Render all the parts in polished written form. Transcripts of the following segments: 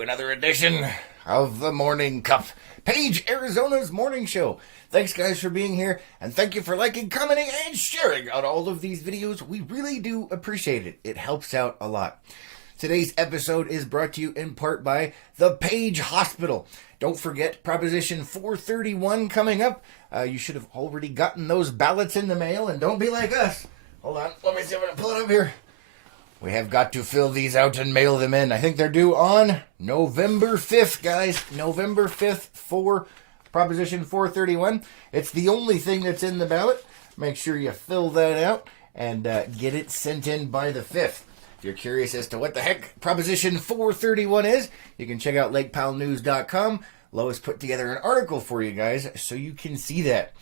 to another edition of the Morning Cup, Page, Arizona's morning show. Thanks, guys, for being here, and thank you for liking, commenting, and sharing out all of these videos. We really do appreciate it. It helps out a lot. Today's episode is brought to you in part by the Page Hospital. Don't forget Proposition 431 coming up. You should have already gotten those ballots in the mail, and don't be like us. Hold on, let me see if I can pull it up here. We have got to fill these out and mail them in. I think they're due on November 5th, guys. November 5th for Proposition 431. It's the only thing that's in the ballot. Make sure you fill that out and get it sent in by the 5th. If you're curious as to what the heck Proposition 431 is, you can check out lakepowellnews.com. Lois put together an article for you guys so you can see that.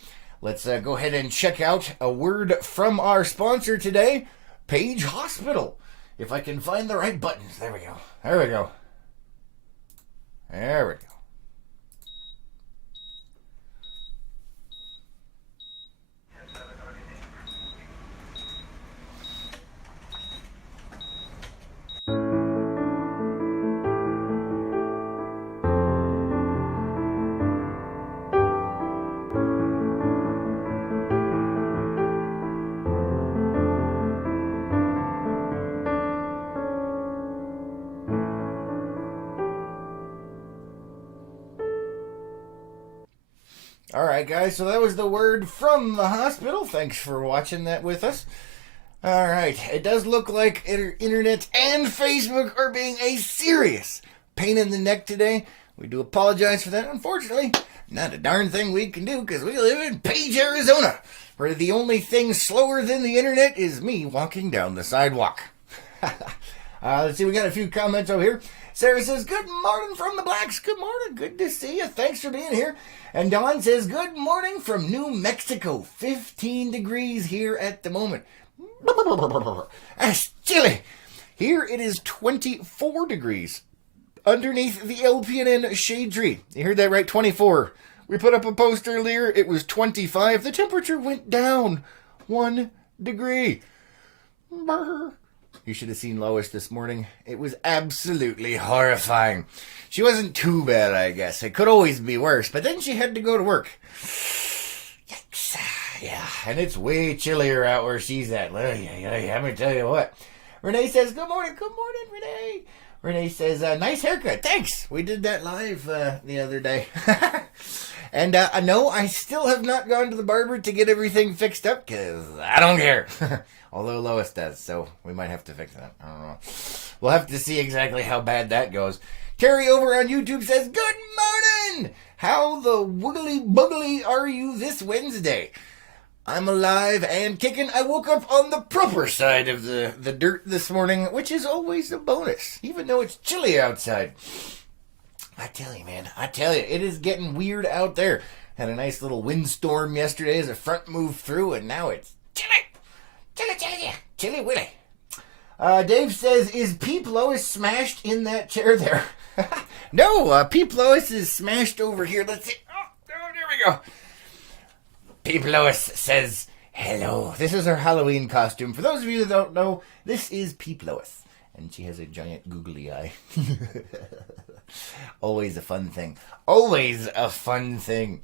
Let's go ahead and check out a word from our sponsor today, Page Hospital. If I can find the right buttons. There we go. There we go. There we go. Alright, guys, so that was the word from the hospital. Thanks for watching that with us. Alright, it does look like internet and Facebook are being a serious pain in the neck today. We do apologize for that. Unfortunately, not a darn thing we can do because we live in Page, Arizona, where the only thing slower than the internet is me walking down the sidewalk. Let's see, we got a few comments over here. Sarah says, good morning from the Blacks. Good morning. Good to see you. Thanks for being here. And Dawn says, good morning from New Mexico. 15 degrees here at the moment. That's chilly. Here it is 24 degrees underneath the LPNN shade tree. You heard that right, 24. We put up a post earlier. It was 25. The temperature went down 1 degree. Brr. You should have seen Lois this morning. It was absolutely horrifying. She wasn't too bad, I guess. It could always be worse, but then she had to go to work. Yikes. Yeah, and it's way chillier out where she's at. Let me tell you what. Renee says, good morning, Renee. Renee says, nice haircut. Thanks. We did that live the other day. And no, I still have not gone to the barber to get everything fixed up because I don't care. Although Lois does, so we might have to fix that. I don't know. We'll have to see exactly how bad that goes. Terry over on YouTube says, good morning! How the woogly boogly are you this Wednesday? I'm alive and kicking. I woke up on the proper side of the dirt this morning, which is always a bonus, even though it's chilly outside. I tell you, man, it is getting weird out there. Had a nice little windstorm yesterday as a front moved through, and now it's chilly. Chilly willy. Dave says, is Peep Lois smashed in that chair there? No, Peep Lois is smashed over here. Let's see. Oh, there we go. Peep Lois says, hello. This is her Halloween costume. For those of you that don't know, this is Peep Lois. And she has a giant googly eye. Always a fun thing. Always a fun thing.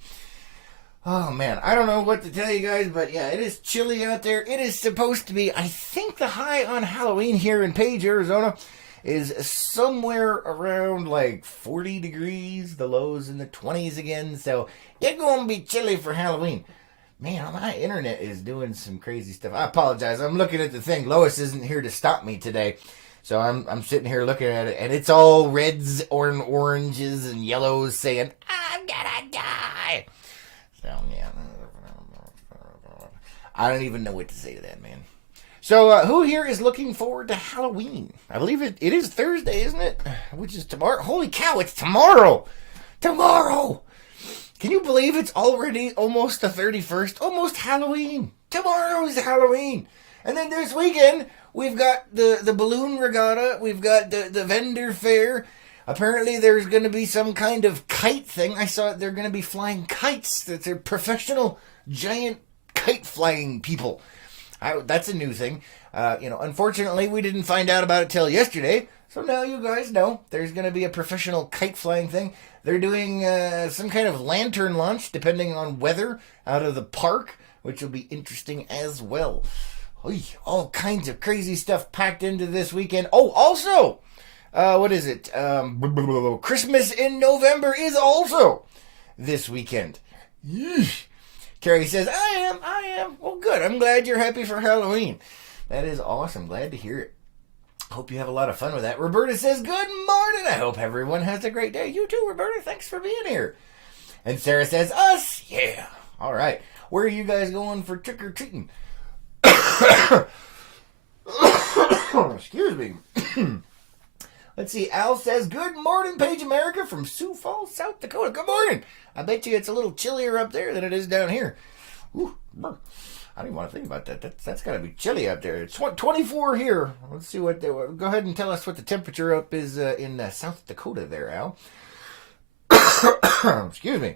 Oh, man, I don't know what to tell you guys, but yeah, it is chilly out there. It is supposed to be, I think the high on Halloween here in Page, Arizona, is somewhere around like 40 degrees. The low's in the 20s again, so it's going to be chilly for Halloween. Man, my internet is doing some crazy stuff. I apologize. I'm looking at the thing. Lois isn't here to stop me today. So I'm sitting here looking at it, and it's all reds, oranges, and yellows saying, I'm gonna die. So, yeah. I don't even know what to say to that, man. So, who here is looking forward to Halloween? I believe it is Thursday, isn't it? Which is tomorrow. Holy cow, it's tomorrow! Tomorrow! Can you believe it's already almost the 31st? Almost Halloween. Tomorrow's Halloween. And then this weekend, we've got the balloon regatta. We've got the vendor fair. Apparently there's going to be some kind of kite thing. I saw they're going to be flying kites. That they're professional giant kite flying people. That's a new thing. Unfortunately, we didn't find out about it till yesterday. So now you guys know there's going to be a professional kite flying thing. They're doing some kind of lantern launch, depending on weather, out of the park, which will be interesting as well. Oy, all kinds of crazy stuff packed into this weekend. Oh, also, what is it? Christmas in November is also this weekend. Yeesh. Carrie says, I am. Well, good. I'm glad you're happy for Halloween. That is awesome. Glad to hear it. Hope you have a lot of fun with that. Roberta says, good morning. I hope everyone has a great day. You too, Roberta. Thanks for being here. And Sarah says, us? Yeah. All right. Where are you guys going for trick-or-treating? Excuse me. Let's see. Al says, good morning, Page America from Sioux Falls, South Dakota. Good morning. I bet you it's a little chillier up there than it is down here. Ooh, I don't even want to think about that. That's got to be chilly up there. It's 24 here. Let's see what go ahead and tell us what the temperature up is in South Dakota there, Al. Excuse me.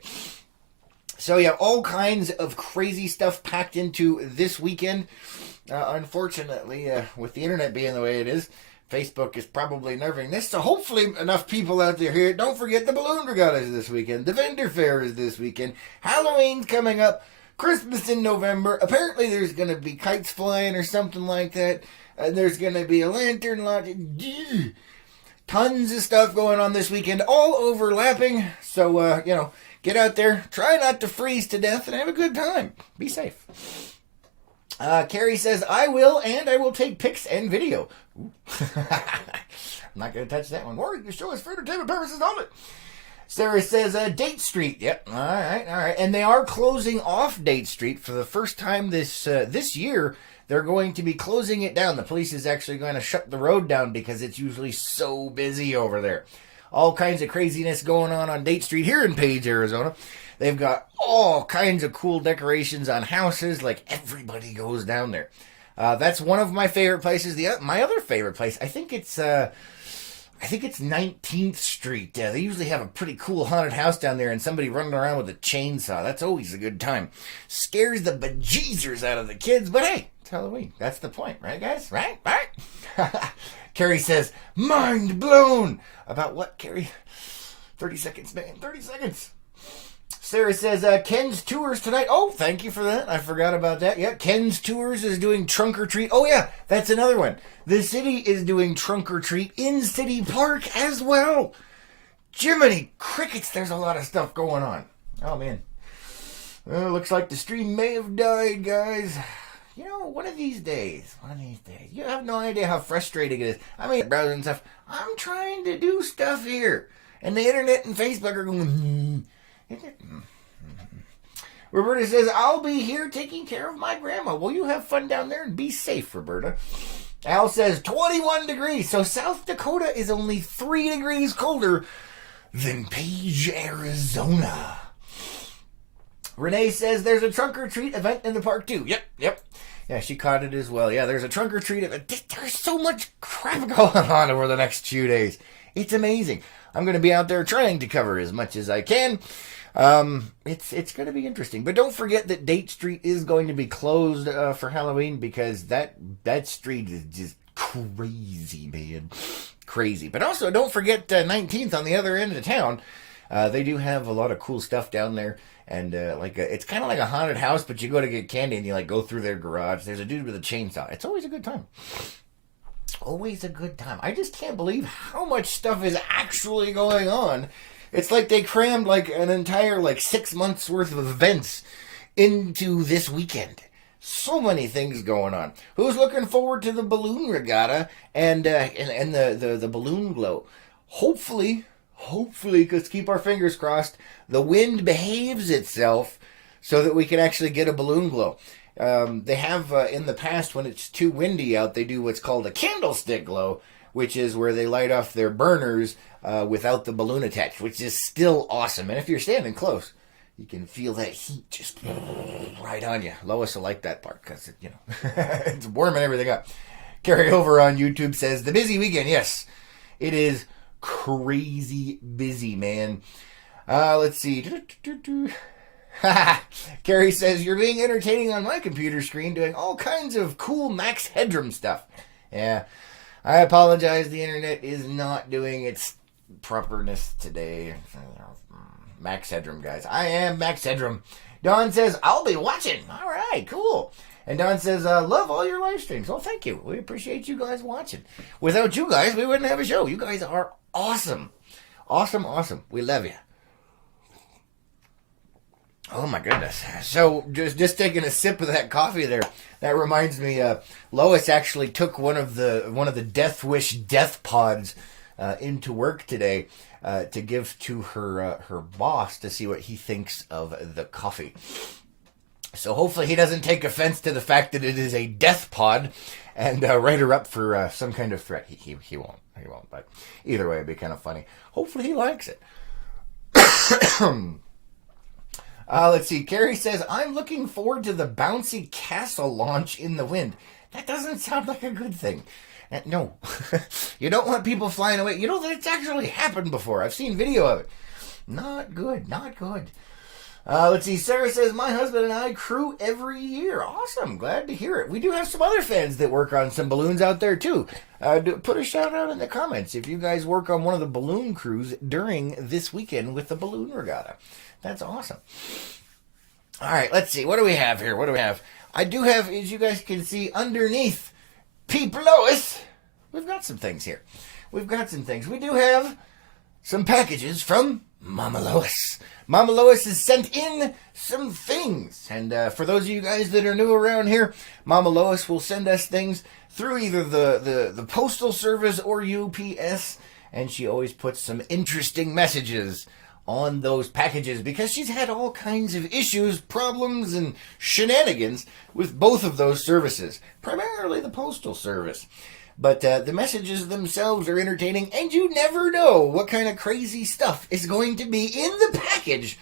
So yeah, all kinds of crazy stuff packed into this weekend. Unfortunately, with the internet being the way it is, Facebook is probably nerving this. So hopefully enough people out there hear it. Don't forget the balloon regatta is this weekend. The vendor fair is this weekend. Halloween's coming up. Christmas in November. Apparently there's going to be kites flying or something like that. And there's going to be a lantern launch. Tons of stuff going on this weekend, all overlapping. So, get out there. Try not to freeze to death and have a good time. Be safe. Carrie says, I will take pics and video. I'm not going to touch that one. Or you can show us for entertainment purposes on it. Sarah says, Date Street. Yep. All right. And they are closing off Date Street for the first time this year. They're going to be closing it down. The police is actually going to shut the road down because it's usually so busy over there. All kinds of craziness going on Date Street here in Page, Arizona. They've got all kinds of cool decorations on houses. Like, everybody goes down there. That's one of my favorite places. My other favorite place, I think it's 19th Street. They usually have a pretty cool haunted house down there and somebody running around with a chainsaw. That's always a good time. Scares the bejeezers out of the kids, but hey, it's Halloween. That's the point, right, guys? Right? Carrie says, mind blown. About what, Carrie? 30 seconds, man. 30 seconds. Sarah says, Ken's Tours tonight. Oh, thank you for that. I forgot about that. Yeah, Ken's Tours is doing Trunk or Treat. Oh, yeah, that's another one. The city is doing Trunk or Treat in City Park as well. Jiminy crickets, there's a lot of stuff going on. Oh, man. Looks like the stream may have died, guys. One of these days, you have no idea how frustrating it is. I mean, browsing stuff. I'm trying to do stuff here. And the internet and Facebook are going, Roberta says, I'll be here taking care of my grandma. Well, you have fun down there and be safe, Roberta. Al says 21 degrees. So South Dakota is only 3 degrees colder than Page, Arizona. Renee says there's a trunk or treat event in the park too. Yep. Yeah, she caught it as well. Yeah, there's a trunk or treat event. There's so much crap going on over the next few days. It's amazing. I'm going to be out there trying to cover as much as I can. It's going to be interesting. But don't forget that Date Street is going to be closed for Halloween because that street is just crazy, man. Crazy. But also, don't forget 19th on the other end of town. They do have a lot of cool stuff down there. And it's kind of like a haunted house, but you go to get candy and you go through their garage. There's a dude with a chainsaw. It's always a good time. Always a good time. I just can't believe how much stuff is actually going on. It's like they crammed an entire 6 months worth of events into this weekend. So many things going on. Who's looking forward to the balloon regatta and the balloon glow? Hopefully, let's keep our fingers crossed, the wind behaves itself so that we can actually get a balloon glow. They have, in the past, when it's too windy out, they do what's called a candlestick glow, which is where they light off their burners without the balloon attached, which is still awesome. And if you're standing close, you can feel that heat just right on you. Lois will like that part because, it's warming everything up. Carrie over on YouTube says, the busy weekend. Yes, it is crazy busy, man. Let's see. Carrie says, you're being entertaining on my computer screen doing all kinds of cool Max Headroom stuff. Yeah, I apologize. The internet is not doing its properness today. Max Headroom, guys. I am Max Headroom. Don says, I'll be watching. All right, cool. And Don says, love all your live streams. Well, thank you. We appreciate you guys watching. Without you guys, we wouldn't have a show. You guys are awesome. Awesome, awesome. We love you. Oh, my goodness. So, just taking a sip of that coffee there, that reminds me, Lois actually took one of the Death Wish death pods into work today to give to her boss to see what he thinks of the coffee. So hopefully he doesn't take offense to the fact that it is a death pod and write her up for some kind of threat. He won't. He won't. But either way, it'd be kind of funny. Hopefully he likes it. Let's see. Carrie says, I'm looking forward to the bouncy castle launch in the wind. That doesn't sound like a good thing. No. You don't want people flying away. You know, that's actually happened before. I've seen video of it. Not good. Not good. Let's see. Sarah says, my husband and I crew every year. Awesome. Glad to hear it. We do have some other fans that work on some balloons out there, too. Put a shout out in the comments if you guys work on one of the balloon crews during this weekend with the balloon regatta. That's awesome. All right, let's see. What do we have here? What do we have? I do have, as you guys can see, underneath Peep Lois, we've got some things here. We've got some things. We do have some packages from Mama Lois. Mama Lois has sent in some things. And for those of you guys that are new around here, Mama Lois will send us things through either the Postal Service or UPS. And she always puts some interesting messages on those packages because she's had all kinds of issues, problems, and shenanigans with both of those services, primarily the Postal Service. But the messages themselves are entertaining, and you never know what kind of crazy stuff is going to be in the package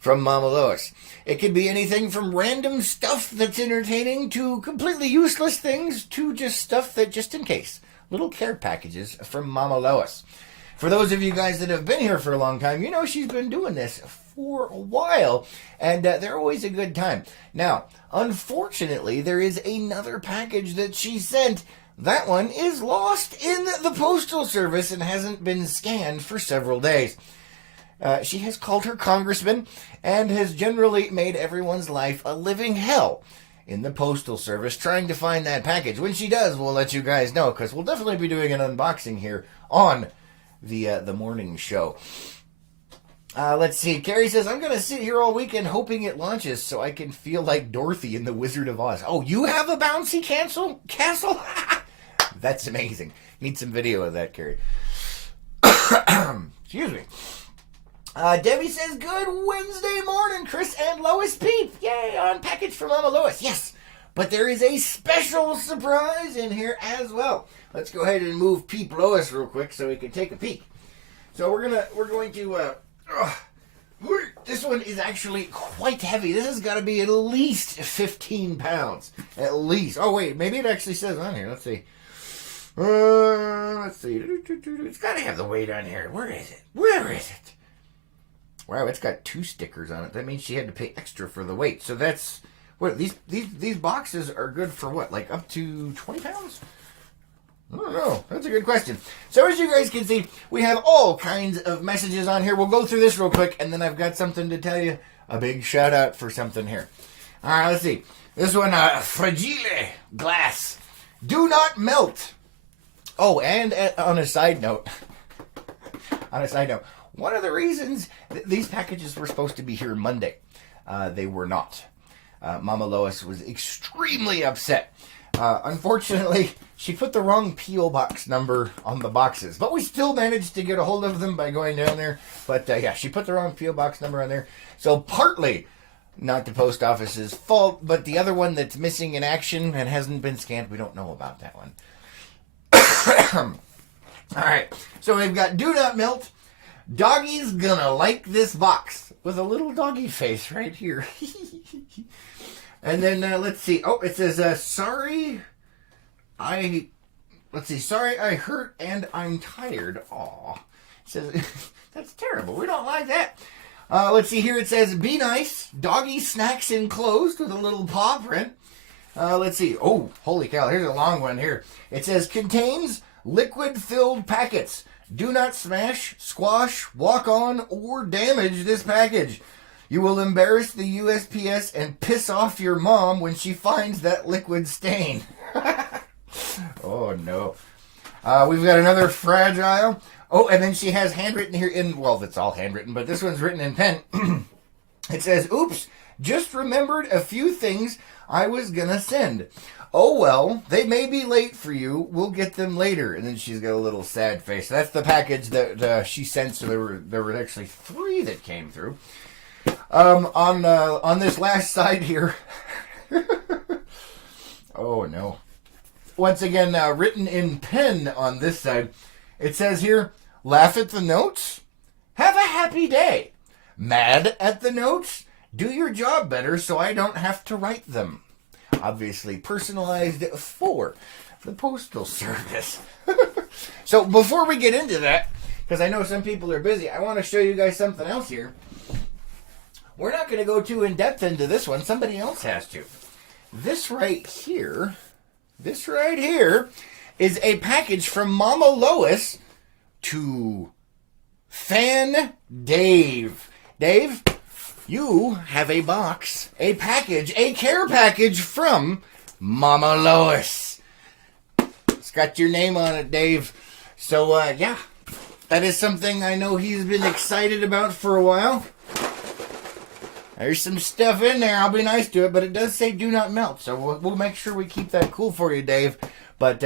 from Mama Lois. It could be anything from random stuff that's entertaining to completely useless things to just stuff that just in case. Little care packages from Mama Lois. For those of you guys that have been here for a long time, you know she's been doing this for a while, and they're always a good time. Now, unfortunately, there is another package that she sent. That one is lost in the Postal Service and hasn't been scanned for several days. She has called her congressman and has generally made everyone's life a living hell in the Postal Service trying to find that package. When she does, we'll let you guys know, because we'll definitely be doing an unboxing here on the morning show. Let's see. Carrie says, I'm going to sit here all weekend hoping it launches so I can feel like Dorothy in The Wizard of Oz. Oh, you have a bouncy castle? That's amazing. Need some video of that, Carrie. Excuse me. Debbie says, good Wednesday morning, Chris and Lois Peep. Yay, on package from Mama Lois. Yes, but there is a special surprise in here as well. Let's go ahead and move Peep Lois real quick so we can take a peek. So we're going to, this one is actually quite heavy. This has got to be at least 15 pounds. At least. Oh, wait, maybe it actually says on here. Let's see. It's got to have the weight on here. Where is it? Where is it? Wow, it's got 2 stickers on it. That means she had to pay extra for the weight. So that's, what, these boxes are good for what? Like up to 20 pounds? I don't know. That's a good question. So as you guys can see, we have all kinds of messages on here. We'll go through this real quick, and then I've got something to tell you. A big shout out for something here. All right, let's see. This one, fragile glass. Do not melt. Oh, and on a side note, one of the reasons these packages were supposed to be here Monday, they were not. Mama Lois was extremely upset. Unfortunately, she put the wrong P.O. box number on the boxes, but we still managed to get a hold of them by going down there. But yeah, she put the wrong P.O. box number on there. So partly not the post office's fault, but the other one that's missing in action and hasn't been scanned, we don't know about that one. All right, so we've got Do Not Melt. Doggy's gonna like this box with a little doggy face right here. And then let's see. Oh, it says, sorry I hurt and I'm tired. Aw. It says, that's terrible. We don't like that. Let's see here. It says, be nice. Doggy snacks enclosed with a little paw print. Let's see. Oh, holy cow. Here's a long one here. It says, contains Liquid-filled packets. Do not smash, squash, walk on, or damage this package. You will embarrass the USPS and piss off your mom when she finds that liquid stain. Oh, no. We've got another fragile. Oh, and then she has handwritten here well, that's all handwritten, but this one's written in pen. It says, oops, just remembered a few things I was going to send. Oh, well, they may be late for you. We'll get them later. And then she's got a little sad face. That's the package that she sent. So there were actually 3 that came through. On this last side here. Oh, no. Once again, written in pen on this side. It says here, laugh at the notes. Have a happy day. Mad at the notes. Do your job better so I don't have to write them. Obviously personalized for the Postal Service. So before we get into that, because I know some people are busy, I want to show you guys something else here. We're not going to go too in-depth into this one. Somebody else has to. This right here is a package from Mama Lois to Fan Dave. Dave, you have a box, a package, a care package from Mama Lois. It's got your name on it, Dave. So, yeah, that is something I know he's been excited about for a while. There's some stuff in there. I'll be nice to it, but it does say do not melt. So we'll make sure we keep that cool for you, Dave. But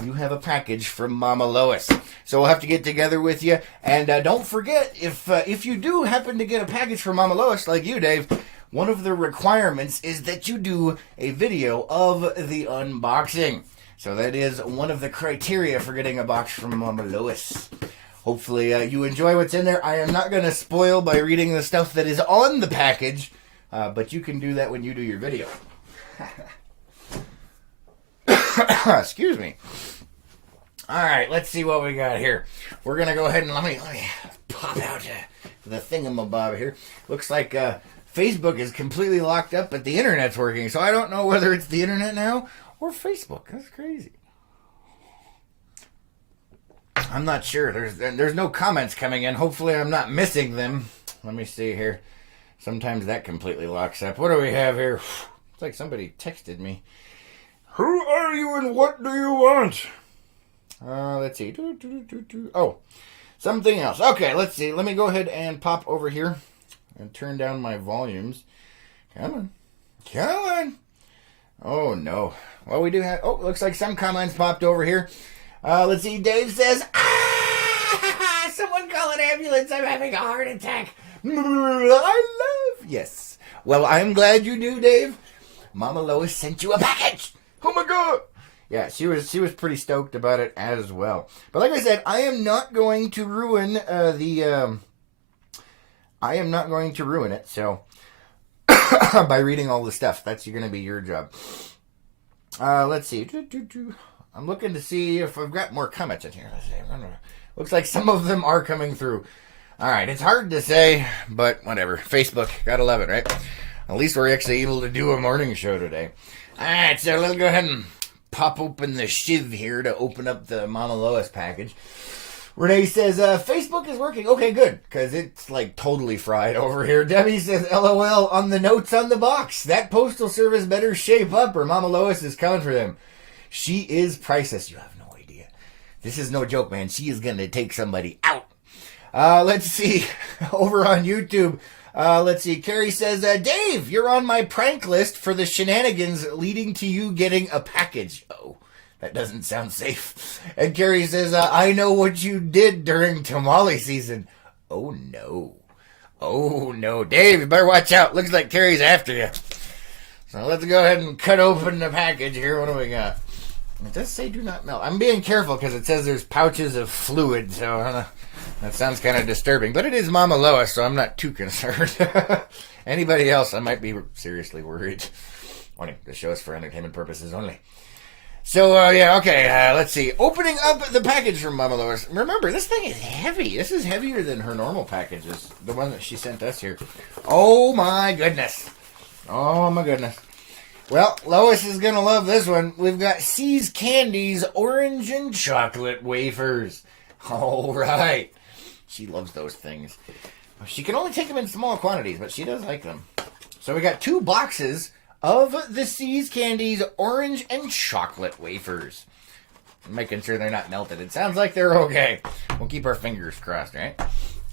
you have a package from Mama Lois. So we'll have to get together with you. And don't forget, if you do happen to get a package from Mama Lois, like you, Dave, one of the requirements is that you do a video of the unboxing. So that is one of the criteria for getting a box from Mama Lois. Hopefully you enjoy what's in there. I am not going to spoil by reading the stuff that is on the package, but you can do that when you do your video. Excuse me. All right, let's see what we got here. We're going to go ahead and let me pop out the thingamabob here. Looks like Facebook is completely locked up, but the internet's working. So I don't know whether it's the internet now or Facebook. That's crazy. I'm not sure. There's no comments coming in. Hopefully I'm not missing them. Let me see here. Sometimes that completely locks up. What do we have here? It's like somebody texted me. Who are you and what do you want? Let's see. Oh, something else. Okay, let's see. Let me go ahead and pop over here and turn down my volumes. Come on. Come on. Oh, no. Well, we do have... Oh, looks like some comments popped over here. Let's see. Dave says, someone call an ambulance. I'm having a heart attack. Yes. Well, I'm glad you do, Dave. Mama Lois sent you a package. Oh, my God. Yeah, she was pretty stoked about it as well. But like I said, I am not going to ruin I am not going to ruin it, so... by reading all the stuff. That's going to be your job. Let's see. I'm looking to see if I've got more comments in here. Looks like some of them are coming through. All right, it's hard to say, but whatever. Facebook, gotta love it, right? At least we're actually able to do a morning show today. All right, so let's go ahead and pop open the shiv here to open up the Mama Lois package. Renee says, Facebook is working. Okay, good, because it's like totally fried over here. Debbie says, LOL, on the notes on the box. That Postal Service better shape up or Mama Lois is coming for them. She is priceless. You have no idea. This is no joke, man. She is going to take somebody out. Let's see. Over on YouTube, let's see. Carrie says, Dave, you're on my prank list for the shenanigans leading to you getting a package. Oh. That doesn't sound safe. And Carrie says, I know what you did during tamale season. Oh, no. Oh, no. Dave, you better watch out. Looks like Carrie's after you. So let's go ahead and cut open the package here. What do we got? It does say do not melt. I'm being careful because it says there's pouches of fluid. So that sounds kind of disturbing. But it is Mama Lois, so I'm not too concerned. Anybody else, I might be seriously worried. Only the show is for entertainment purposes only. So, yeah, okay, let's see. Opening up the package from Mama Lois. Remember, this thing is heavy. This is heavier than her normal packages. The one that she sent us here. Oh, my goodness. Oh, my goodness. Well, Lois is going to love this one. We've got See's Candies orange and chocolate wafers. All right. She loves those things. She can only take them in small quantities, but she does like them. So we got 2 boxes of the See's Candies orange and chocolate wafers. I'm making sure they're not melted. It sounds like they're okay. We'll keep our fingers crossed, right?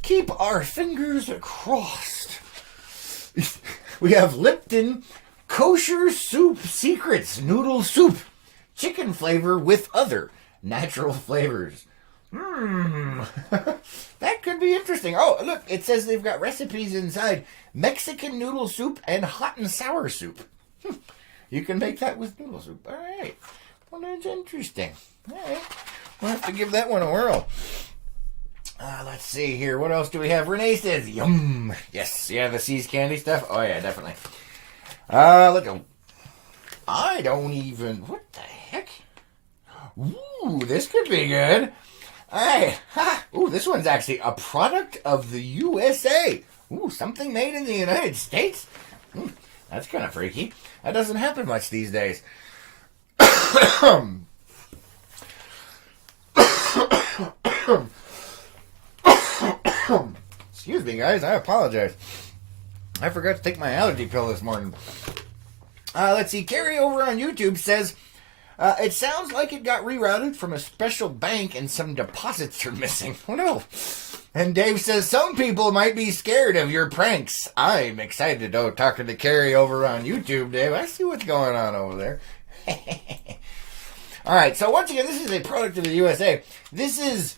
Keep our fingers crossed. We have Lipton Kosher Soup Secrets Noodle Soup. Chicken flavor with other natural flavors. That could be interesting. Oh, look, it says they've got recipes inside. Mexican noodle soup and hot and sour soup. You can make that with noodle soup. All right. Well, that's interesting. All right. We'll have to give that one a whirl. Let's see here. What else do we have? Renee says, yum. Yes. Yeah, the See's Candy stuff. Oh, yeah, definitely. Look. I don't even... What the heck? Ooh, this could be good. Hey, ooh, this one's actually a product of the USA. Ooh, something made in the United States? That's kind of freaky. That doesn't happen much these days. Excuse me, guys. I apologize. I forgot to take my allergy pill this morning. Let's see. Carrie over on YouTube says... it sounds like it got rerouted from a special bank and some deposits are missing. Oh no. And Dave says, some people might be scared of your pranks. I'm excited, talking to Carrie over on YouTube, Dave. I see what's going on over there. All right, so once again, this is a product of the USA. This is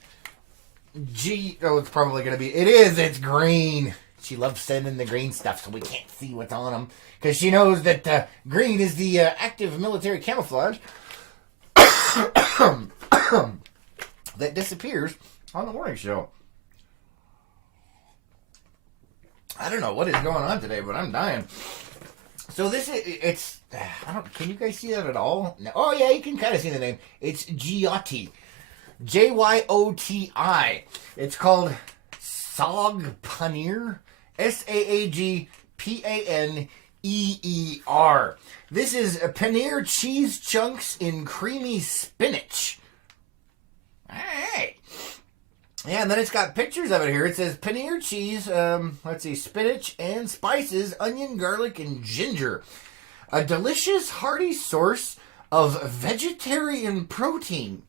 it's probably going to be, it's green. She loves sending the green stuff so we can't see what's on them. Because she knows that green is the active military camouflage that disappears on the morning show. I don't know what is going on today, but I'm dying. So this is, can you guys see that at all? No. Oh yeah, you can kind of see the name. It's Jyoti. Jyoti. It's called Saag Paneer. Saagpaneer. This is a paneer cheese chunks in creamy spinach. Alright. Yeah, and then it's got pictures of it here. It says paneer cheese, spinach and spices, onion, garlic, and ginger. A delicious, hearty source of vegetarian protein.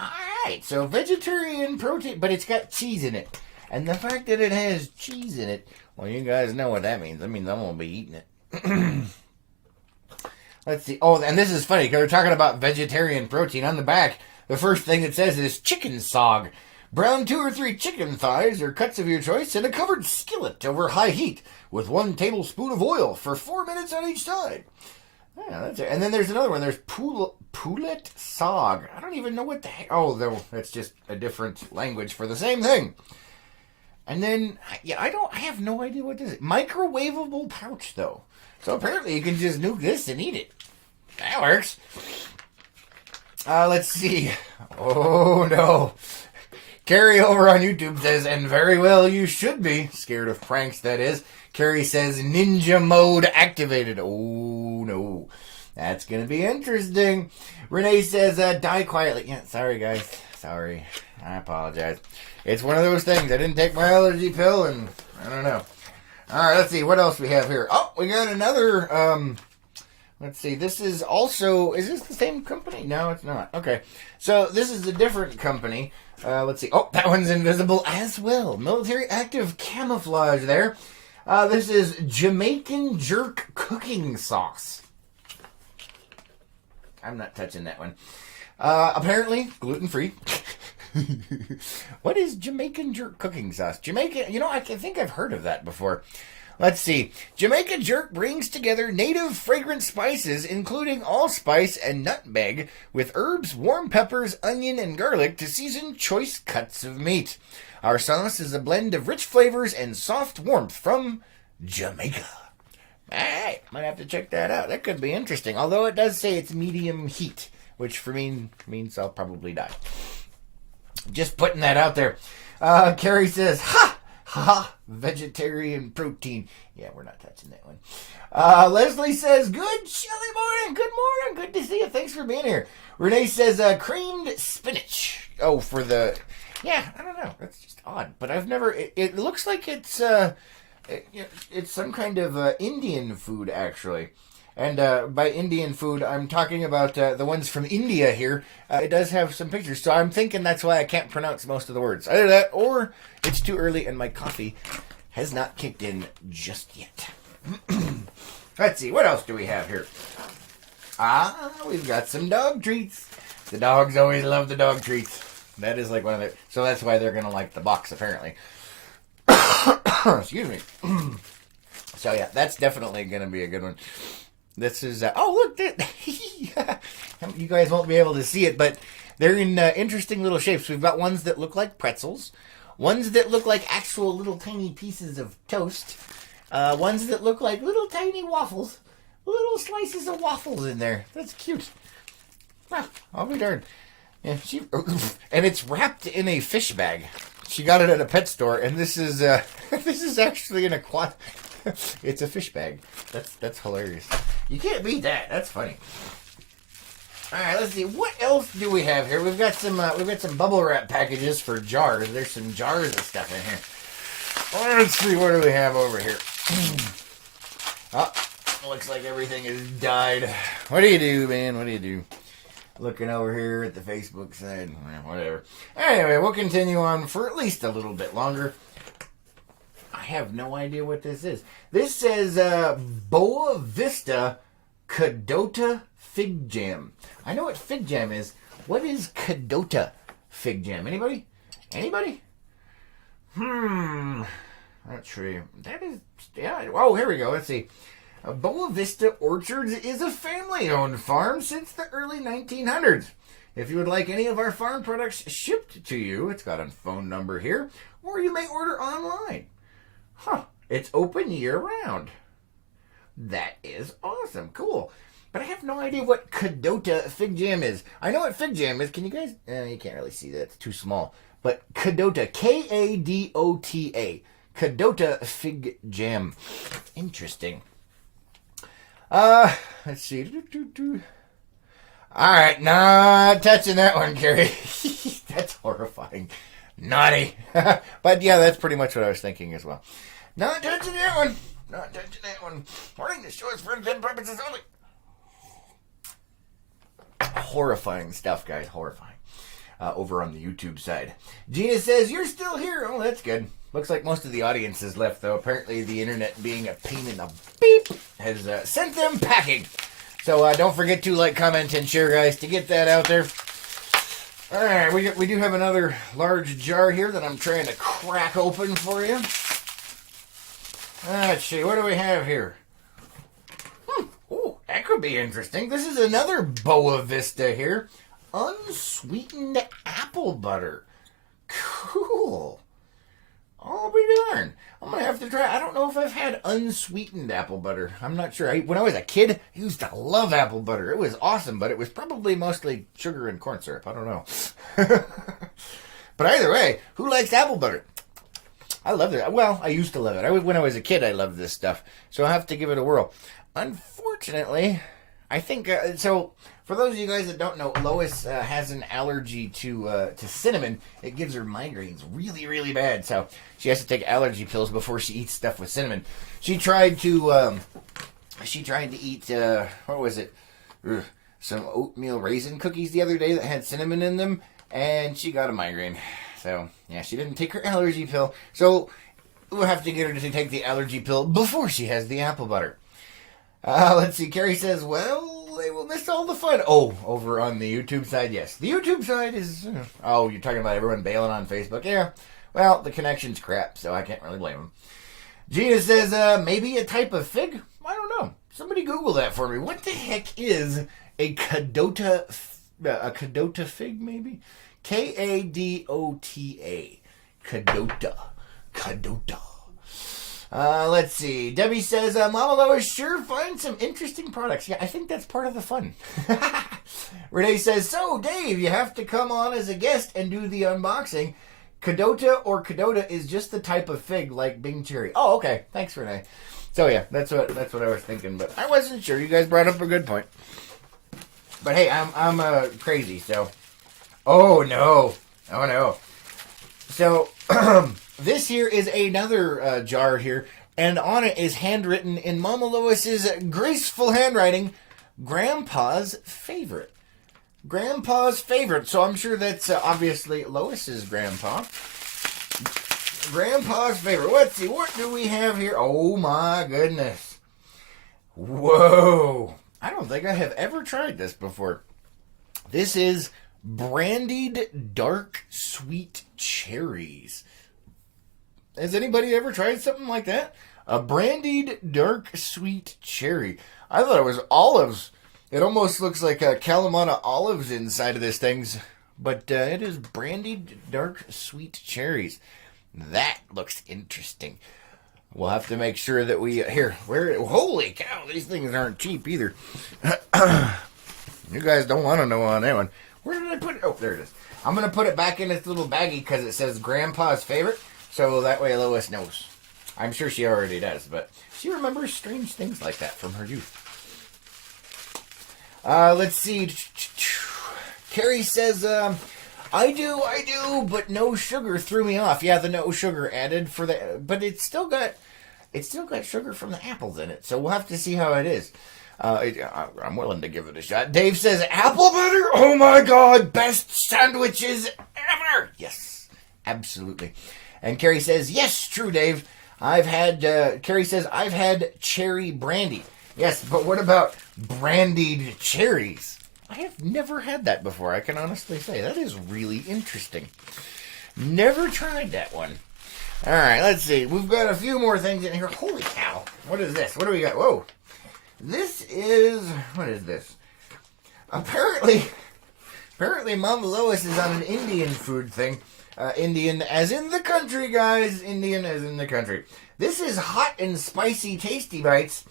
Alright, so vegetarian protein, but it's got cheese in it. And the fact that it has cheese in it, well, you guys know what that means. That means I'm going to be eating it. Let's see. Oh, and this is funny because we're talking about vegetarian protein. On the back, the first thing it says is chicken saag. Brown 2 or 3 chicken thighs or cuts of your choice in a covered skillet over high heat with 1 tablespoon of oil for 4 minutes on each side. Yeah, that's it. And then there's another one. There's poulet saag. I don't even know what the heck. Oh, that's just a different language for the same thing. And then, yeah, I have no idea what this is. Microwavable pouch, though. So apparently you can just nuke this and eat it. That works. Let's see. Oh, no. Carrie over on YouTube says, and very well you should be. Scared of pranks, that is. Carrie says, ninja mode activated. Oh, no. That's going to be interesting. Renee says, die quietly. Yeah, sorry, guys. Sorry. I apologize. It's one of those things. I didn't take my allergy pill, and I don't know. All right, let's see. What else we have here? Oh, we got another, let's see. This is also, is this the same company? No, it's not. Okay. So this is a different company. Let's see. Oh, that one's invisible as well. Military active camouflage there. This is Jamaican jerk cooking sauce. I'm not touching that one. Apparently, gluten-free. What is Jamaican jerk cooking sauce? Jamaican, I think I've heard of that before. Let's see. Jamaican jerk brings together native fragrant spices, including allspice and nutmeg, with herbs, warm peppers, onion, and garlic to season choice cuts of meat. Our sauce is a blend of rich flavors and soft warmth from Jamaica. Alright, might have to check that out. That could be interesting. Although it does say it's medium heat, which for me means I'll probably die. Just putting that out there. Carrie says, ha! Ha! Vegetarian protein. Yeah, we're not touching that one. Leslie says, good chilly morning. Good morning. Good to see you. Thanks for being here. Renee says, creamed spinach. Oh, for the... Yeah, I don't know. That's just odd. But I've never... It looks like it's some kind of Indian food, actually. And by Indian food, I'm talking about the ones from India here. It does have some pictures, so I'm thinking that's why I can't pronounce most of the words. Either that, or it's too early and my coffee has not kicked in just yet. Let's see, what else do we have here? We've got some dog treats. The dogs always love the dog treats. That is like one of their... So that's why they're going to like the box, apparently. Excuse me. So yeah, that's definitely going to be a good one. This is... oh, look! You guys won't be able to see it, but they're in interesting little shapes. We've got ones that look like pretzels. Ones that look like actual little tiny pieces of toast. Ones that look like little tiny waffles. Little slices of waffles in there. That's cute. I'll be darned. Yeah, and it's wrapped in a fish bag. She got it at a pet store, and this is this is actually in a it's a fish bag. That's hilarious. You can't beat that. That's funny. All right, let's see. What else do we have here? We've got some bubble wrap packages for jars. There's some jars of stuff in here. Let's see. What do we have over here? Looks like everything has died. What do you do, man? What do you do? Looking over here at the Facebook side. Whatever. Anyway, we'll continue on for at least a little bit longer. I have no idea what this is. This says Boa Vista Cadota Fig Jam. I know what fig jam is. What is Cadota Fig Jam? Anybody? Not sure. That is... Yeah. Oh, here we go. Let's see. Boa Vista Orchards is a family-owned farm since the early 1900s. If you would like any of our farm products shipped to you, it's got a phone number here, or you may order online. It's open year-round. That is awesome. Cool. But I have no idea what Cadota Fig Jam is. I know what Fig Jam is. Can you guys... you can't really see that. It's too small. But Cadota. K-A-D-O-T-A. Cadota Fig Jam. Interesting. Let's see. Alright, not touching that one, Carrie. That's horrifying. Naughty. But yeah, that's pretty much what I was thinking as well. Not touching that one. Warning, this show is for intended purposes only. Horrifying stuff, guys. Horrifying. Over on the YouTube side. Gina says, you're still here. Oh, that's good. Looks like most of the audience has left, though. Apparently the internet, being a pain in the beep, has sent them packing. So don't forget to like, comment, and share, guys, to get that out there. All right, we do have another large jar here that I'm trying to crack open for you. Let's see, what do we have here? Oh, that could be interesting. This is another Boa Vista here. Unsweetened apple butter. Cool. I'll be darned. I'm going to have to try. I don't know if I've had unsweetened apple butter. I'm not sure. When I was a kid, I used to love apple butter. It was awesome, but it was probably mostly sugar and corn syrup. I don't know. But either way, who likes apple butter? I love it. Well, I used to love it. When I was a kid, I loved this stuff. So I'll have to give it a whirl. Unfortunately, I think... so, for those of you guys that don't know, Lois has an allergy to cinnamon. It gives her migraines really, really bad. So she has to take allergy pills before she eats stuff with cinnamon. She tried to eat, what was it? Some oatmeal raisin cookies the other day that had cinnamon in them. And she got a migraine. So, yeah, she didn't take her allergy pill. So we'll have to get her to take the allergy pill before she has the apple butter. Let's see. Carrie says, well... they will miss all the fun. Oh, over on the YouTube side, yes. The YouTube side is... oh, you're talking about everyone bailing on Facebook? Yeah. Well, the connection's crap, so I can't really blame them. Gina says, maybe a type of fig? I don't know. Somebody Google that for me. What the heck is a Cadota fig, maybe? K-A-D-O-T-A. Cadota. Let's see. Debbie says, Mama Lois sure finds some interesting products. Yeah, I think that's part of the fun. Renee says, so, Dave, you have to come on as a guest and do the unboxing. Cadota or Cadota is just the type of fig like Bing cherry. Oh, okay. Thanks, Renee. So yeah, that's what I was thinking, but I wasn't sure. You guys brought up a good point. But hey, I'm crazy, so. Oh no. So this here is another jar here, and on it is handwritten in Mama Lois's graceful handwriting, Grandpa's favorite. Grandpa's favorite. So I'm sure that's obviously Lois's grandpa. Grandpa's favorite. Let's see, what do we have here? Oh my goodness. Whoa. I don't think I have ever tried this before. This is brandied dark sweet cherries. Has anybody ever tried something like that? A brandied dark sweet cherry. I thought it was olives. It almost looks like a Kalamata olives inside of this thing, but it is brandied dark sweet cherries. That looks interesting. We'll have to make sure that we holy cow, these things aren't cheap either. You guys don't want to know on that one. Where did I put it? Oh, there it is. I'm going to put it back in its little baggie because it says Grandpa's favorite, so that way Lois knows. I'm sure she already does, but she remembers strange things like that from her youth. Let's see. Carrie says, I do, but no sugar threw me off. Yeah, the no sugar added for the, but it's still got sugar from the apples in it. So we'll have to see how it is. I'm willing to give it a shot. Dave says, apple butter? Oh my God, best sandwiches ever. Yes, absolutely. And Carrie says, yes, true, Dave. Carrie says, I've had cherry brandy. Yes, but what about brandied cherries? I have never had that before, I can honestly say. That is really interesting. Never tried that one. All right, let's see. We've got a few more things in here. Holy cow. What is this? What do we got? Whoa. What is this? Apparently Mama Lois is on an Indian food thing. Indian as in the country, guys. Indian as in the country. This is hot and spicy tasty bites.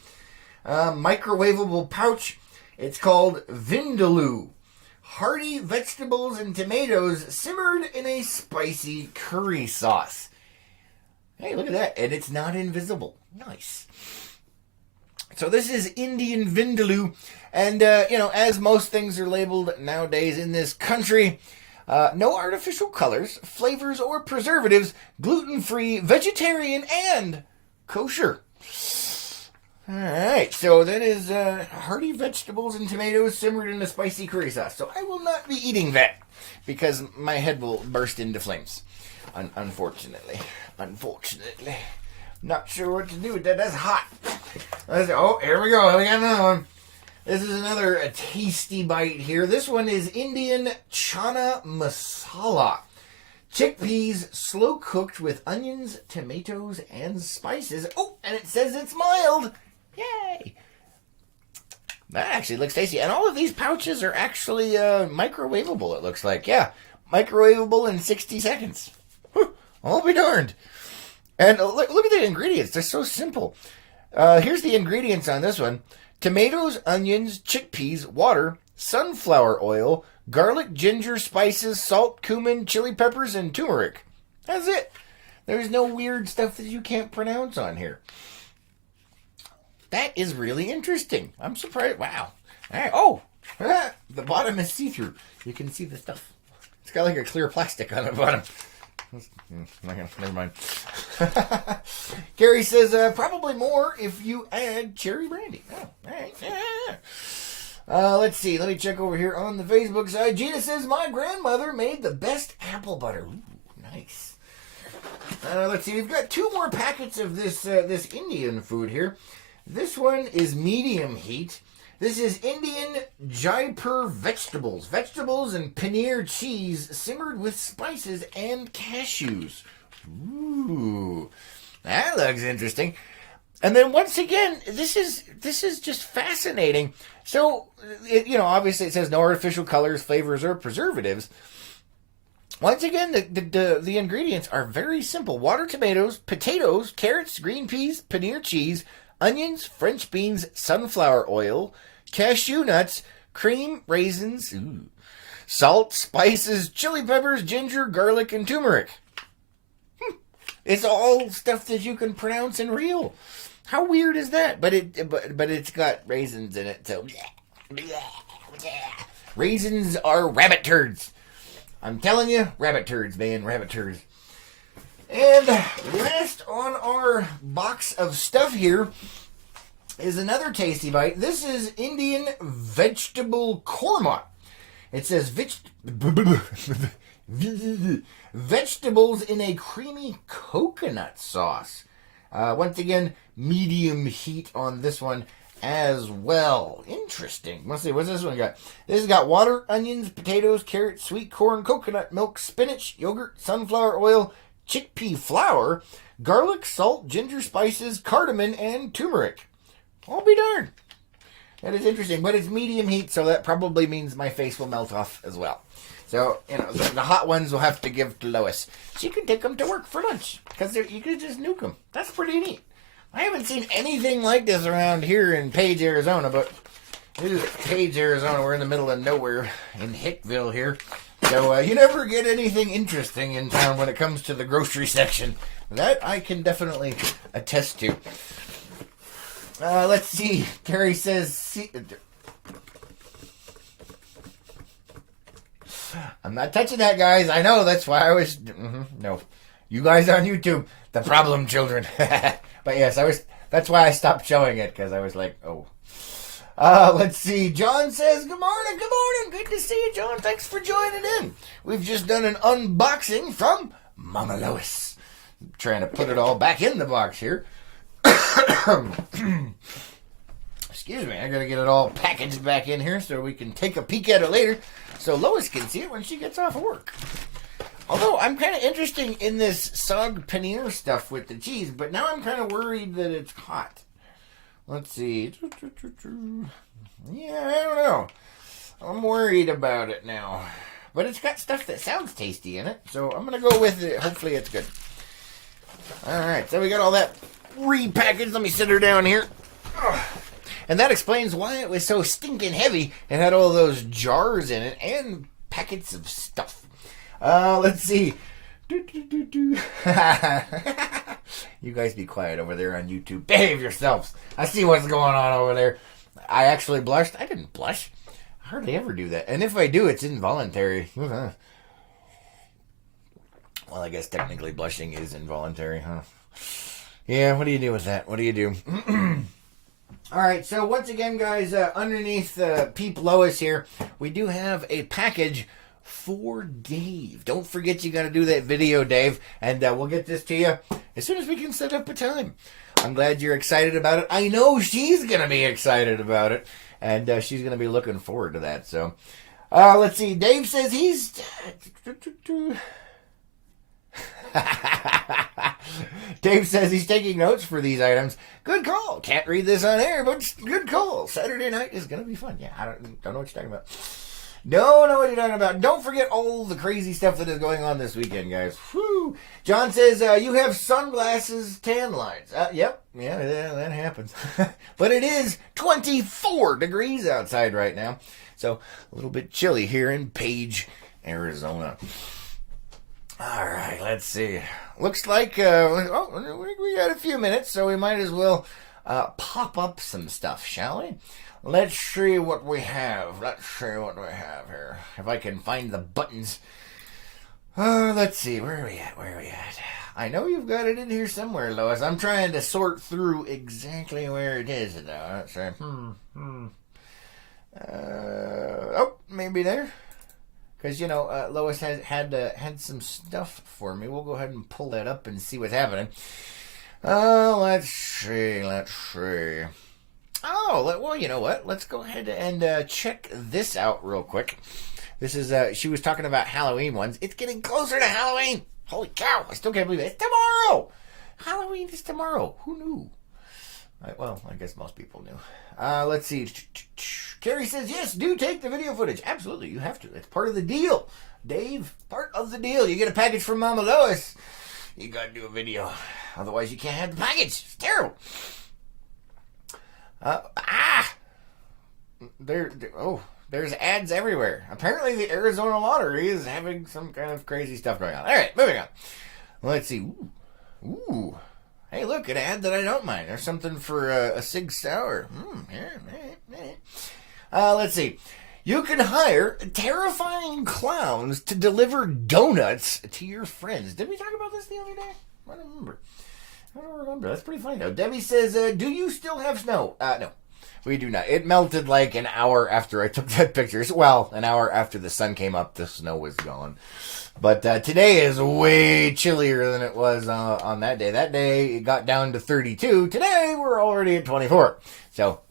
Microwavable pouch. It's called Vindaloo. Hearty vegetables and tomatoes simmered in a spicy curry sauce. Hey, look at that. And it's not invisible. Nice. So this is Indian Vindaloo. And, as most things are labeled nowadays in this country, no artificial colors, flavors, or preservatives, gluten-free, vegetarian, and kosher. All right, so that is hearty vegetables and tomatoes simmered in a spicy curry sauce. So I will not be eating that because my head will burst into flames. Unfortunately. Not sure what to do with that. That's hot. Oh, here we go. We got another one. This is another tasty bite here. This one is Indian Chana Masala. Chickpeas slow cooked with onions, tomatoes, and spices. Oh, and it says it's mild. Yay! That actually looks tasty. And all of these pouches are actually microwavable, it looks like. Yeah, microwavable in 60 seconds. Whew, I'll be darned. And look at the ingredients. They're so simple. Here's the ingredients on this one. Tomatoes, onions, chickpeas, water, sunflower oil, garlic, ginger, spices, salt, cumin, chili peppers, and turmeric. That's it. There's no weird stuff that you can't pronounce on here. That is really interesting. I'm surprised. Wow. All right. Oh, the bottom is see-through. You can see the stuff. It's got like a clear plastic on the bottom. Never mind. Gary says, probably more if you add cherry brandy. Oh, all right. Yeah. Let's see. Let me check over here on the Facebook side. Gina says, my grandmother made the best apple butter. Ooh, nice. Let's see. We've got two more packets of this Indian food here. This one is medium heat. This is Indian Jaipur vegetables. Vegetables and paneer cheese simmered with spices and cashews. Ooh, that looks interesting. And then once again, this is just fascinating. So, obviously it says no artificial colors, flavors, or preservatives. Once again, the ingredients are very simple. Water, tomatoes, potatoes, carrots, green peas, paneer cheese, onions, French beans, sunflower oil, cashew nuts, cream, raisins, salt, spices, chili peppers, ginger, garlic, and turmeric. It's all stuff that you can pronounce in real. How weird is that? But it's got raisins in it, so raisins are rabbit turds. I'm telling you, rabbit turds, man, rabbit turds. And last on our box of stuff here is another tasty bite. This is Indian vegetable korma. It says vegetables in a creamy coconut sauce. Once again, medium heat on this one as well. Interesting. Let's see, what's this one got? This has got water, onions, potatoes, carrots, sweet corn, coconut milk, spinach, yogurt, sunflower oil, chickpea flour, garlic, salt, ginger, spices, cardamom, and turmeric. I'll be darned. That is interesting, but it's medium heat, so that probably means my face will melt off as well. So, the hot ones will have to give to Lois. She can take them to work for lunch, because you could just nuke them. That's pretty neat. I haven't seen anything like this around here in Page, Arizona, but this is Page, Arizona. We're in the middle of nowhere in Hickville here. So you never get anything interesting in town when it comes to the grocery section. That I can definitely attest to. Let's see. Carrie says... I'm not touching that, guys. I know. That's why I was... No. You guys on YouTube. The problem children. But yes, that's why I stopped showing it, because I was like, oh. Let's see. John says, good morning, good morning. Good to see you, John. Thanks for joining in. We've just done an unboxing from Mama Lois. I'm trying to put it all back in the box here. Excuse me. I got to get it all packaged back in here so we can take a peek at it later so Lois can see it when she gets off of work. Although, I'm kind of interested in this sag paneer stuff with the cheese, but now I'm kind of worried that it's hot. Let's see. Yeah, I don't know. I'm worried about it now. But it's got stuff that sounds tasty in it, so I'm going to go with it. Hopefully it's good. Alright, so we got all that repackaged. Let me sit her down here. And that explains why it was so stinking heavy. It had all those jars in it and packets of stuff. Let's see. You guys be quiet over there on YouTube. Behave yourselves. I see what's going on over there. I actually blushed. I didn't blush. I hardly ever do that. And if I do, it's involuntary. Well, I guess technically blushing is involuntary, huh? Yeah, what do you do with that? What do you do? Alright, so once again, guys, underneath Peep Lois here, we do have a package for Dave. Don't forget you got to do that video, Dave, and we'll get this to you as soon as we can set up a time. I'm glad you're excited about it. I know she's going to be excited about it, and she's going to be looking forward to that. So, let's see. Dave says he's... Dave says he's taking notes for these items. Good call. Can't read this on air, but good call. Saturday night is going to be fun. Yeah, I don't know what you're talking about. Don't know what you're talking about. Don't forget all the crazy stuff that is going on this weekend, guys. Whew. John says, you have sunglasses tan lines. Yep. Yeah, that happens. But it is 24 degrees outside right now. So, a little bit chilly here in Page, Arizona. All right, let's see. Looks like, we got a few minutes, so we might as well pop up some stuff, shall we? Let's see what we have. Let's see what we have here. If I can find the buttons. Let's see. Where are we at? Where are we at? I know you've got it in here somewhere, Lois. I'm trying to sort through exactly where it is, though. Let's see. Maybe there. Because, Lois had some stuff for me. We'll go ahead and pull that up and see what's happening. Let's see. Oh, well, you know what? Let's go ahead and check this out real quick. This is, she was talking about Halloween ones. It's getting closer to Halloween. Holy cow. I still can't believe it. It's tomorrow. Halloween is tomorrow. Who knew? Well, I guess most people knew. Let's see. Carrie says, yes, do take the video footage. Absolutely, you have to. It's part of the deal. Dave, part of the deal. You get a package from Mama Lois, you got to do a video. Otherwise, you can't have the package. It's terrible. There's ads everywhere. Apparently, the Arizona Lottery is having some kind of crazy stuff going on. All right, moving on. Let's see. Ooh. Hey, look, an ad that I don't mind. There's something for a Sig Sauer. Let's see. You can hire terrifying clowns to deliver donuts to your friends. Did we talk about this the other day? I don't remember. That's pretty funny, though. Debbie says, do you still have snow? No, we do not. It melted like an hour after I took that picture. Well, an hour after the sun came up, the snow was gone. But today is way chillier than it was on that day. That day, it got down to 32. Today, we're already at 24. So,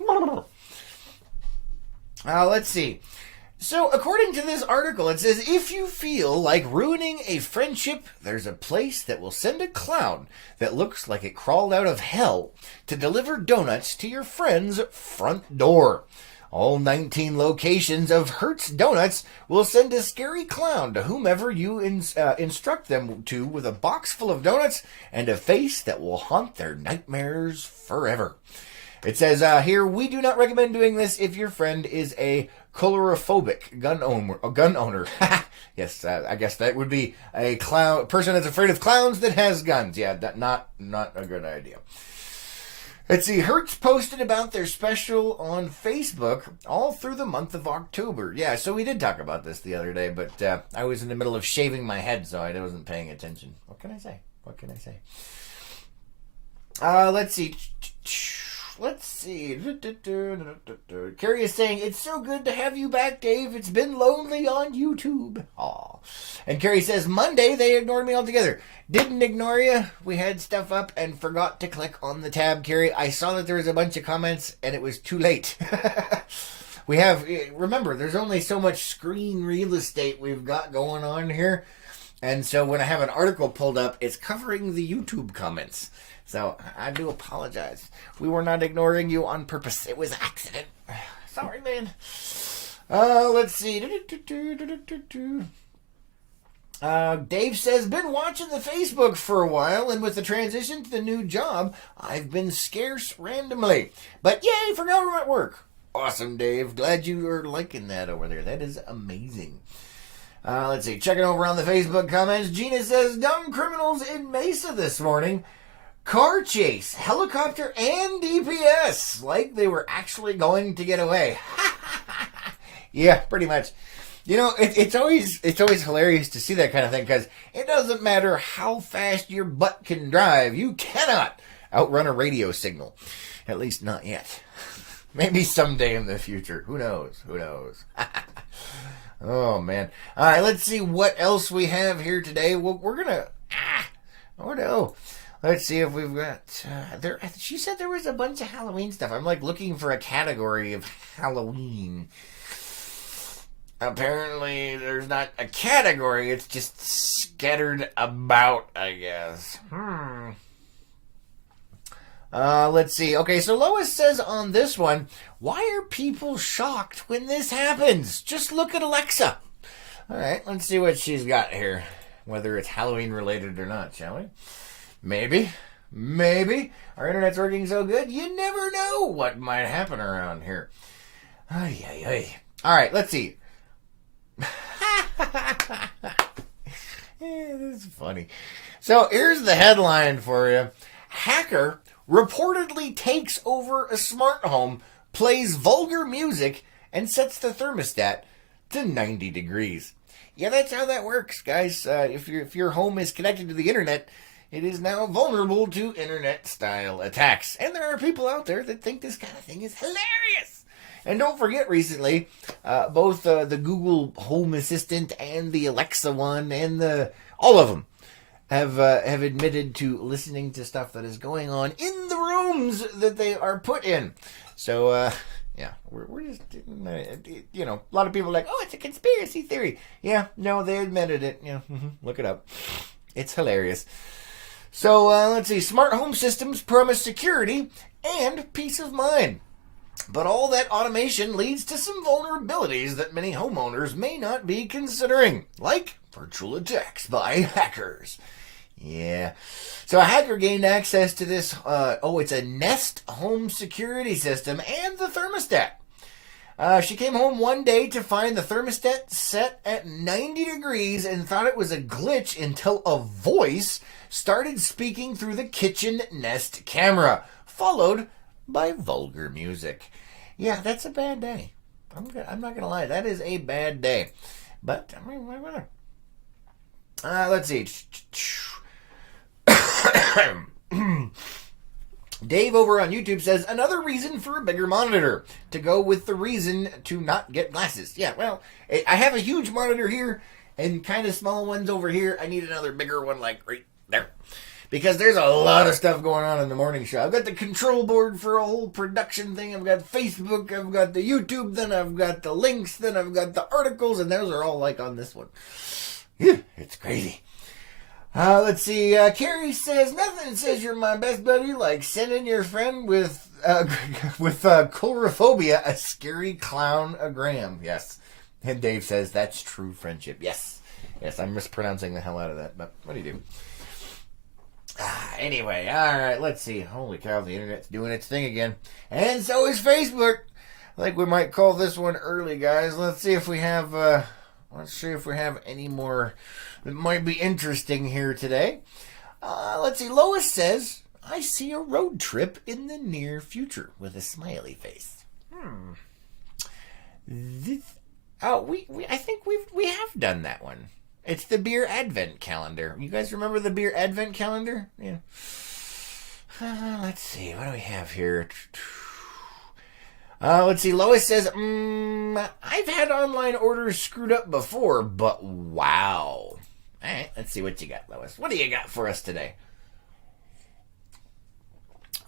let's see. So, according to this article, it says, if you feel like ruining a friendship, there's a place that will send a clown that looks like it crawled out of hell to deliver donuts to your friend's front door. All 19 locations of Hertz Donuts will send a scary clown to whomever you instruct them to with a box full of donuts and a face that will haunt their nightmares forever. It says here, we do not recommend doing this if your friend is a cholera-phobic gun owner. Yes, I guess that would be a person that's afraid of clowns that has guns. Yeah, not a good idea. Let's see, Hertz posted about their special on Facebook all through the month of October. Yeah, so we did talk about this the other day, but I was in the middle of shaving my head, so I wasn't paying attention. What can I say? Let's see. Carrie is saying, it's so good to have you back, Dave. It's been lonely on YouTube. Aw. And Carrie says, Monday they ignored me altogether. Didn't ignore you. We had stuff up and forgot to click on the tab, Carrie. I saw that there was a bunch of comments and it was too late. Remember, there's only so much screen real estate we've got going on here. And so when I have an article pulled up, it's covering the YouTube comments. So I do apologize. We were not ignoring you on purpose. It was accident. Sorry, man. Let's see. Dave says, been watching the Facebook for a while, and with the transition to the new job, I've been scarce randomly. But yay for government work. Awesome, Dave. Glad you are liking that over there. That is amazing. Let's see. Checking over on the Facebook comments. Gina says, dumb criminals in Mesa this morning. Car chase, helicopter, and DPS. Like they were actually going to get away. Yeah, pretty much. You know, it's always hilarious to see that kind of thing, because it doesn't matter how fast your butt can drive. You cannot outrun a radio signal. At least not yet. Maybe someday in the future. Who knows? Oh, man. All right, let's see what else we have here today. Well, we're going to... Oh, no. Let's see if we've got... she said there was a bunch of Halloween stuff. I'm, looking for a category of Halloween. Apparently, there's not a category. It's just scattered about, I guess. Let's see. Okay, so Lois says on this one, why are people shocked when this happens? Just look at Alexa. All right, let's see what she's got here. Whether it's Halloween related or not, shall we? Maybe. Our internet's working so good, you never know what might happen around here. Ay. All right, let's see. This is funny. So here's the headline for you. Hacker reportedly takes over a smart home, plays vulgar music, and sets the thermostat to 90 degrees. Yeah, that's how that works, guys. If your home is connected to the internet, it is now vulnerable to internet-style attacks. And there are people out there that think this kind of thing is hilarious. And don't forget, recently, both the Google Home Assistant and the Alexa one and all of them have admitted to listening to stuff that is going on in the rooms that they are put in. So, yeah, we're just, a lot of people are like, oh, it's a conspiracy theory. Yeah, no, they admitted it. Yeah, look it up. It's hilarious. So, let's see. Smart home systems promise security and peace of mind. But all that automation leads to some vulnerabilities that many homeowners may not be considering, like virtual attacks by hackers. Yeah. So a hacker gained access to this, it's a Nest home security system and the thermostat. She came home one day to find the thermostat set at 90 degrees and thought it was a glitch until a voice started speaking through the kitchen Nest camera, followed by vulgar music. Yeah, that's a bad day. I'm not going to lie. That is a bad day. But, I mean, whatever. Let's see. Dave over on YouTube says, another reason for a bigger monitor, to go with the reason to not get glasses. Yeah, well, I have a huge monitor here and kind of small ones over here. I need another bigger one like right there. Because there's a lot of stuff going on in the morning show. I've got the control board for a whole production thing. I've got Facebook, I've got the YouTube, then I've got the links, then I've got the articles, and those are all like on this one. Yeah, it's crazy. Let's see. Carrie says, nothing says you're my best buddy like sending your friend with coulrophobia a scary clown-ogram. Yes. And Dave says, that's true friendship. Yes. Yes, I'm mispronouncing the hell out of that, but what do you do? Anyway, alright, let's see. Holy cow, the internet's doing its thing again. And so is Facebook. I think we might call this one early, guys. Let's see if we have, any more that might be interesting here today. Let's see. Lois says, I see a road trip in the near future with a smiley face. I think we have done that one. It's the beer advent calendar. You guys remember the beer advent calendar? Yeah. Let's see. What do we have here? Let's see. Lois says, I've had online orders screwed up before, but wow. All right, let's see what you got, Lois. What do you got for us today?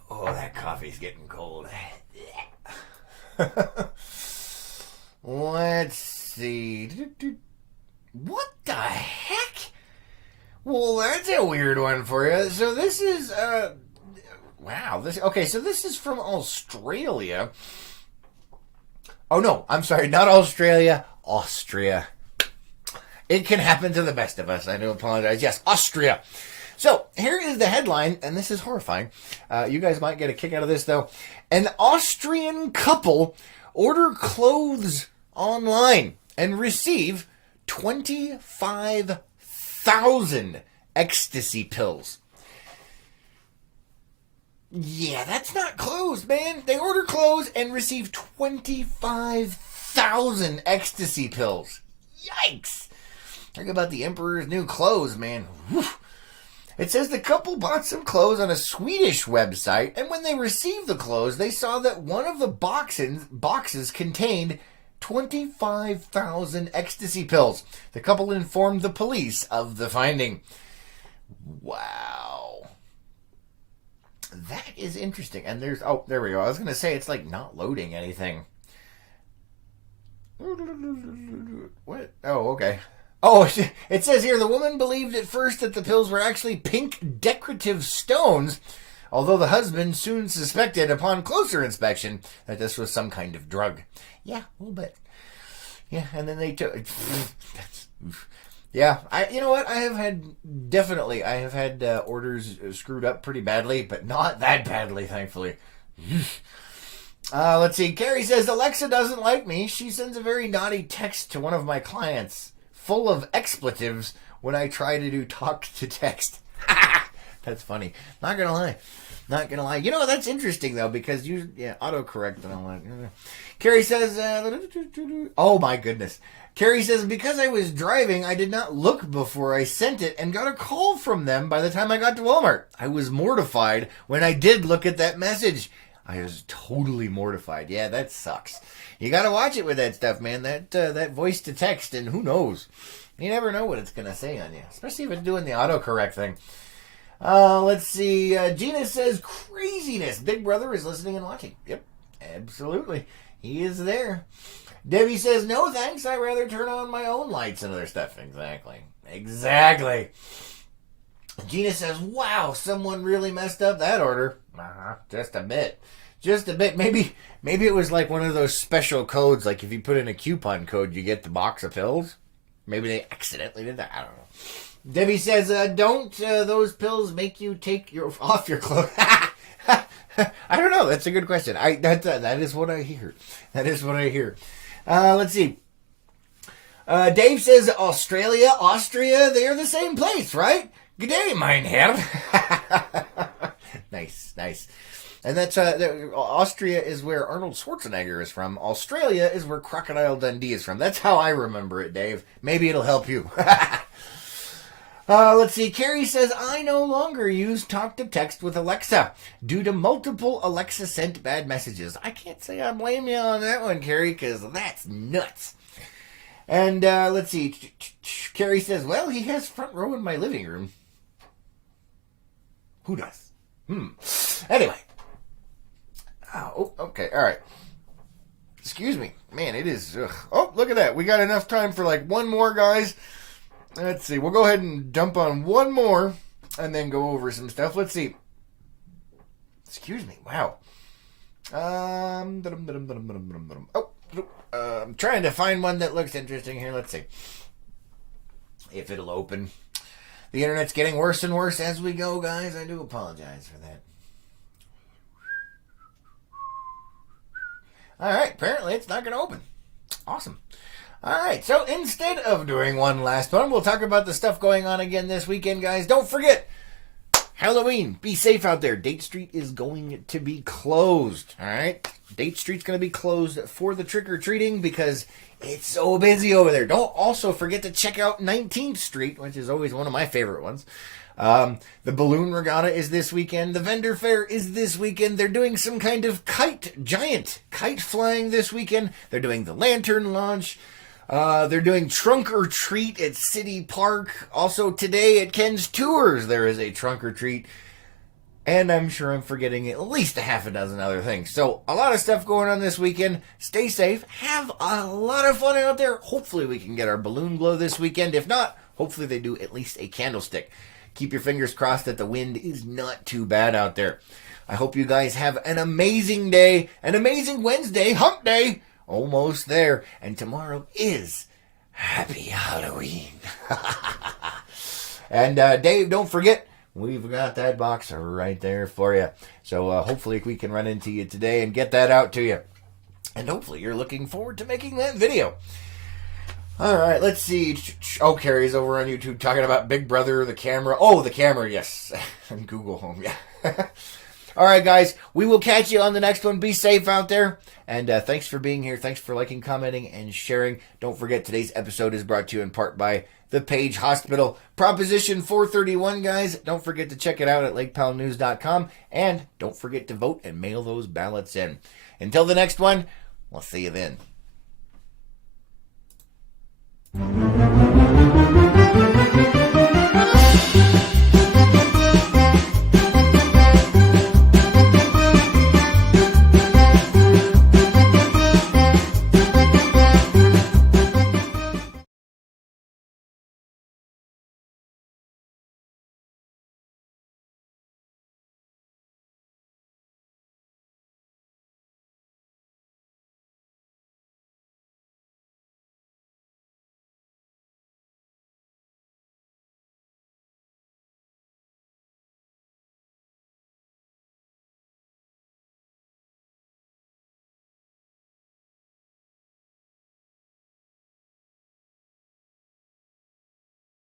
Oh, that coffee's getting cold. Let's see. What the heck? Well, that's a weird one for you. So this is, wow. So this is from Australia. Oh, no, I'm sorry. Not Australia. Austria. It can happen to the best of us. I do apologize. Yes, Austria. So, here is the headline, and this is horrifying. You guys might get a kick out of this, though. An Austrian couple order clothes online and receive 25,000 ecstasy pills. Yeah, that's not clothes, man. They order clothes and receive 25,000 ecstasy pills. Yikes. Talk about the Emperor's new clothes, man. Whew. It says the couple bought some clothes on a Swedish website, and when they received the clothes, they saw that one of the boxes contained 25,000 ecstasy pills. The couple informed the police of the finding. Wow. That is interesting. And there we go. I was going to say it's like not loading anything. What? Oh, okay. Oh, it says here, the woman believed at first that the pills were actually pink decorative stones, although the husband soon suspected upon closer inspection that this was some kind of drug. Yeah, a little bit. Yeah, and then they took... Yeah, you know what? I have had orders screwed up pretty badly, but not that badly, thankfully. Let's see. Carrie says, Alexa doesn't like me. She sends a very naughty text to one of my clients, full of expletives when I try to do talk to text. That's funny. Not gonna lie. You know, that's interesting, though, because autocorrect and all that. Carrie says, oh my goodness. Carrie says, because I was driving, I did not look before I sent it and got a call from them by the time I got to Walmart. I was mortified when I did look at that message. I was totally mortified. Yeah, that sucks. You gotta watch it with that stuff, man. That voice to text, and who knows? You never know what it's gonna say on you, especially if it's doing the autocorrect thing. Let's see. Gina says, craziness. Big Brother is listening and watching. Yep, absolutely. He is there. Debbie says, no thanks. I'd rather turn on my own lights and other stuff. Exactly. Gina says, wow, someone really messed up that order. Just a bit. Maybe it was like one of those special codes, like if you put in a coupon code, you get the box of pills. Maybe they accidentally did that. I don't know. Debbie says, don't those pills make you take off your clothes? I don't know. That's a good question. That is what I hear. That is what I hear. Let's see. Dave says Australia, Austria, they're the same place, right? Good day, mein Herr. Nice. And that's Austria is where Arnold Schwarzenegger is from. Australia is where Crocodile Dundee is from. That's how I remember it, Dave. Maybe it'll help you. Let's see. Carrie says, I no longer use talk to text with Alexa due to multiple Alexa sent bad messages. I can't say I blame you on that one, Carrie, because that's nuts. And let's see. Carrie says, well, he has front row in my living room. Who does? Anyway. Oh, okay. All right. Excuse me. Man, it is... Ugh. Oh, look at that. We got enough time for like one more, guys. Let's see. We'll go ahead and dump on one more and then go over some stuff. Let's see. Excuse me. Wow. I'm trying to find one that looks interesting here. Let's see if it'll open. The internet's getting worse and worse as we go, guys. I do apologize for that. All right. Apparently, it's not going to open. Awesome. All right, so instead of doing one last one, we'll talk about the stuff going on again this weekend, guys. Don't forget, Halloween. Be safe out there. Date Street is going to be closed, all right? Date Street's going to be closed for the trick-or-treating because it's so busy over there. Don't also forget to check out 19th Street, which is always one of my favorite ones. The balloon regatta is this weekend. The vendor fair is this weekend. They're doing some kind of giant kite flying this weekend. They're doing the lantern launch. They're doing trunk or treat at City Park. Also today at Ken's Tours, there is a trunk or treat. And I'm sure I'm forgetting at least a half a dozen other things. So a lot of stuff going on this weekend. Stay safe. Have a lot of fun out there. Hopefully we can get our balloon glow this weekend. If not, hopefully they do at least a candlestick. Keep your fingers crossed that the wind is not too bad out there. I hope you guys have an amazing day, an amazing Wednesday, hump day. Almost there. And tomorrow is Happy Halloween. And Dave, don't forget, we've got that box right there for you. So hopefully we can run into you today and get that out to you. And hopefully you're looking forward to making that video. All right, let's see. Oh, Carrie's over on YouTube talking about Big Brother, the camera. Oh, the camera, yes. And Google Home, yeah. All right, guys, we will catch you on the next one. Be safe out there. And thanks for being here. Thanks for liking, commenting, and sharing. Don't forget, today's episode is brought to you in part by the Page Hospital. Proposition 431, guys. Don't forget to check it out at lakepowellnews.com. And don't forget to vote and mail those ballots in. Until the next one, we'll see you then.